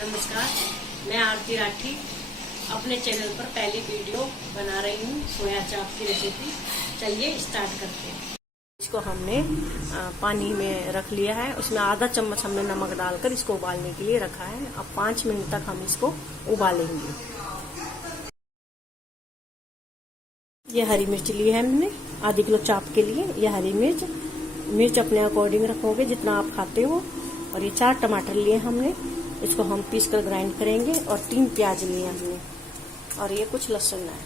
नमस्कार, मैं आरती राठी अपने चैनल पर पहली वीडियो बना रही हूँ सोया चाप की रेसिपी। चलिए स्टार्ट करते हैं। इसको हमने पानी में रख लिया है, उसमें आधा चम्मच हमने नमक डालकर इसको उबालने के लिए रखा है। अब 5 मिनट तक हम इसको उबालेंगे। ये हरी मिर्च ली है हमने आधी किलो चाप के लिए। ये हरी मिर्च अपने अकॉर्डिंग रखोगे जितना आप खाते हो। और ये 4 टमाटर लिए हमने, इसको हम पीस कर ग्राइंड करेंगे। और 3 प्याज लिए हमने, और ये कुछ लहसुन है,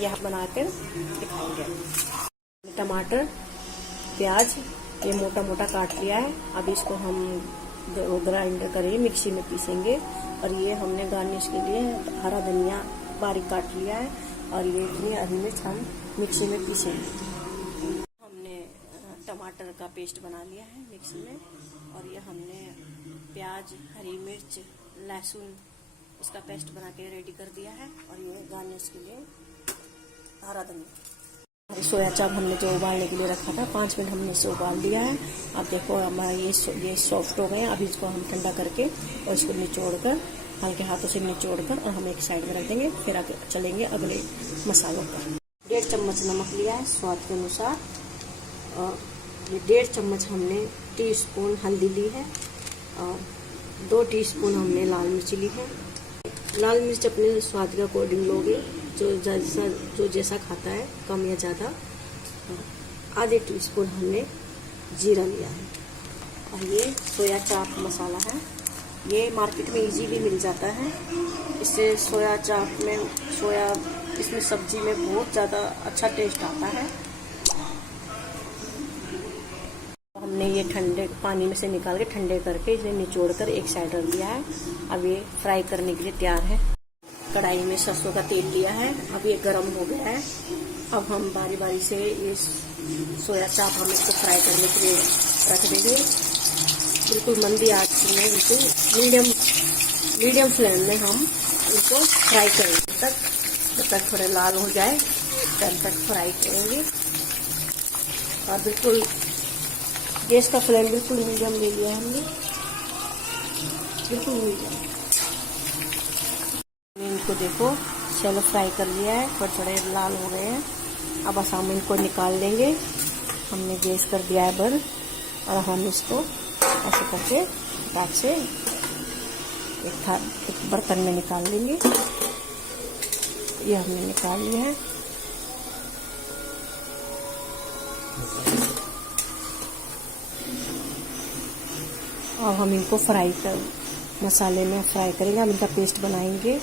यह बनाकर दिखाएंगे। टमाटर प्याज ये मोटा मोटा काट लिया है। अब इसको हम ग्राइंडर करेंगे, मिक्सी में पीसेंगे। और ये हमने गार्निश के लिए हरा धनिया बारीक काट लिया है। और ये इतनी हरी मिर्च हम मिक्सी में पीसेंगे। हमने टमाटर का पेस्ट बना लिया है मिक्सी में। और ये हमने प्याज, हरी मिर्च, लहसुन इसका पेस्ट बना के रेडी कर दिया है। और ये गार्निश के लिए हरा धनिया। सोया चाप हमने जो उबालने के लिए रखा था, 5 मिनट हमने इसे उबाल दिया है। अब देखो हमारा ये सॉफ्ट हो गए हैं। अभी इसको हम ठंडा करके और इसको निचोड़ कर, हल्के हाथों से निचोड़ कर और हम एक साइड में रख देंगे। फिर आगे चलेंगे अगले मसालों पर। 1.5 चम्मच नमक लिया है स्वाद के अनुसार। और ये 1.5 चम्मच हमने टीस्पून हल्दी ली है। और 2 टीस्पून हमने लाल मिर्च ली है। लाल मिर्च अपने स्वाद के अकॉर्डिंग लोगे, जो जैसा खाता है, कम या ज़्यादा। आधे टीस्पून हमने जीरा लिया है। और ये सोया चाप मसाला है, ये मार्केट में इजी भी मिल जाता है। इससे सोया चाप में इसमें सब्जी में बहुत ज़्यादा अच्छा टेस्ट आता है। हमने ये ठंडे पानी में से निकाल के ठंडे करके इसे निचोड़ कर एक साइड रख दिया है। अब ये फ्राई करने के लिए तैयार है। कढ़ाई में सरसों का तेल लिया है, अब ये गर्म हो गया है। अब हम बारी बारी से ये सोया चाप हम इसको फ्राई करने के लिए रख देंगे। बिल्कुल मंदी आंच में, बिल्कुल मीडियम फ्लेम में हम इसको फ्राई करेंगे जब तक थोड़े लाल हो जाए तब तक फ्राई करेंगे। और बिल्कुल गैस का फ्लेम बिल्कुल मीडियम ले लिया हमने, बिल्कुल मीडियम। इनको देखो चलो फ्राई कर लिया है, थोड़े लाल हो गए हैं। अब हम इनको निकाल लेंगे। हमने गैस कर दिया है बंद। और हम इसको ऐसे करके फटाक से एक बर्तन में निकाल लेंगे। ये हमने निकाल लिया है। अब हम इनको मसाले में फ्राई करेंगे। हम इनका पेस्ट बनाएंगे।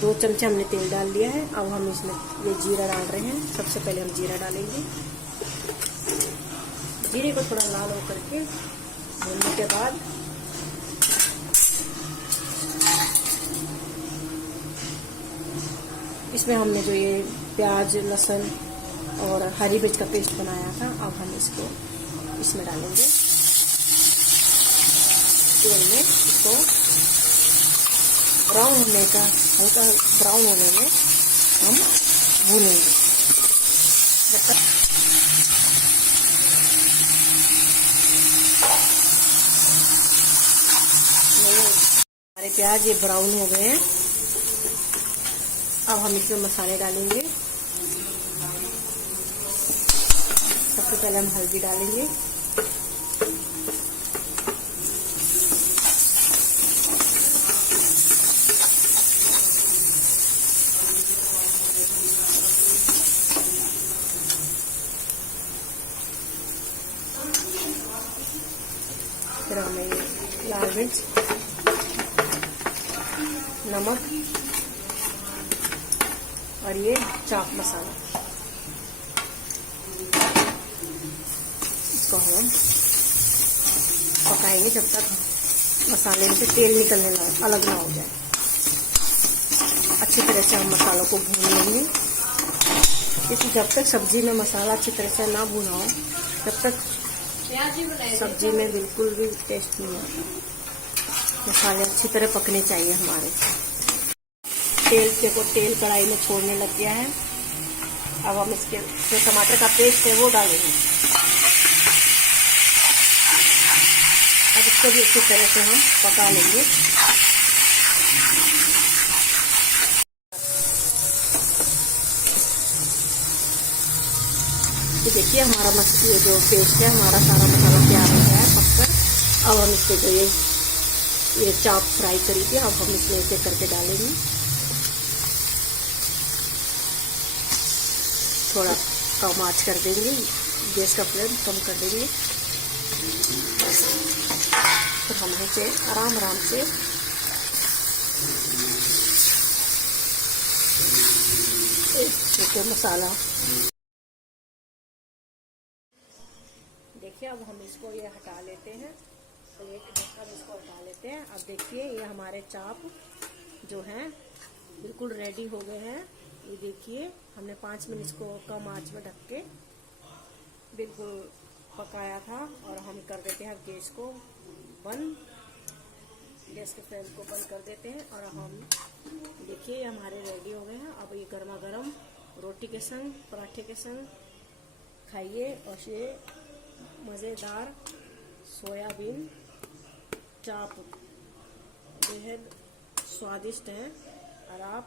2 चमचे हमने तेल डाल दिया है। अब हम इसमें ये जीरा डाल रहे हैं। सबसे पहले हम जीरा डालेंगे। जीरे को थोड़ा लाल हो करके भूनने के बाद इसमें हमने जो ये प्याज, लहसुन और हरी मिर्च का पेस्ट बनाया था, अब हम इसको इसमें डालेंगे तेल में। इसको ब्राउन होने का, हल्का ब्राउन होने में हम भूनेंगे जब तक। हमारे प्याज ये ब्राउन हो गए हैं। अब हम इसमें मसाले डालेंगे। सबसे पहले हम हल्दी डालेंगे। फिर हमें लाल मिर्च, नमक और ये चाप मसाला, इसको हम पकाएंगे जब तक मसाले में से तेल निकलने अलग ना हो जाए। अच्छी तरह से हम मसालों को भून लेंगे। क्योंकि जब तक सब्जी में मसाला अच्छी तरह से ना भुना हो तब तक सब्जी में बिल्कुल भी टेस्ट नहीं आता। मसाले अच्छी तरह पकने चाहिए हमारे। तेल कढ़ाई में छोड़ने लग गया है। अब हम इसके जो टमाटर का पेस्ट है वो डालेंगे। अब इसको भी अच्छी तरह से हम पका लेंगे। तो देखिए हमारा ये जो पेस्ट है, हमारा सारा मसाला तैयार हो गया है पककर। अब हम इसके जो ये चाप फ्राई करी थी, अब हम इसमें एक एक करके डालेंगे। थोड़ा कम आंच कर देंगे, गैस का फ्लेम कम कर देंगे। फिर हम इसे आराम आराम से मसाला देखिए। अब हम इसको ये हटा लेते हैं, प्लेट ढक्कन इसको हटा लेते हैं। अब देखिए ये हमारे चाप जो हैं बिल्कुल रेडी हो गए हैं। ये देखिए हमने 5 मिनट इसको कम आंच में ढक के बिल्कुल पकाया था। और हम कर देते हैं गैस को बंद, गैस के फ्लेम को बंद कर देते हैं। और हम देखिए ये हमारे रेडी हो गए हैं। अब ये गर्मा गर्म रोटी के संग, पराठे के संग खाइए। और ये मज़ेदार सोयाबीन चाप बेहद स्वादिष्ट है। और आप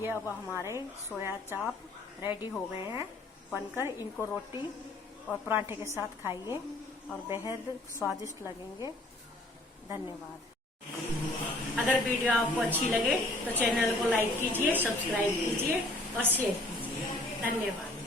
ये अब हमारे सोया चाप रेडी हो गए हैं बनकर। इनको रोटी और पराठे के साथ खाइए और बेहद स्वादिष्ट लगेंगे। धन्यवाद। अगर वीडियो आपको अच्छी लगे तो चैनल को लाइक कीजिए, सब्सक्राइब कीजिए और शेयर कीजिए। धन्यवाद।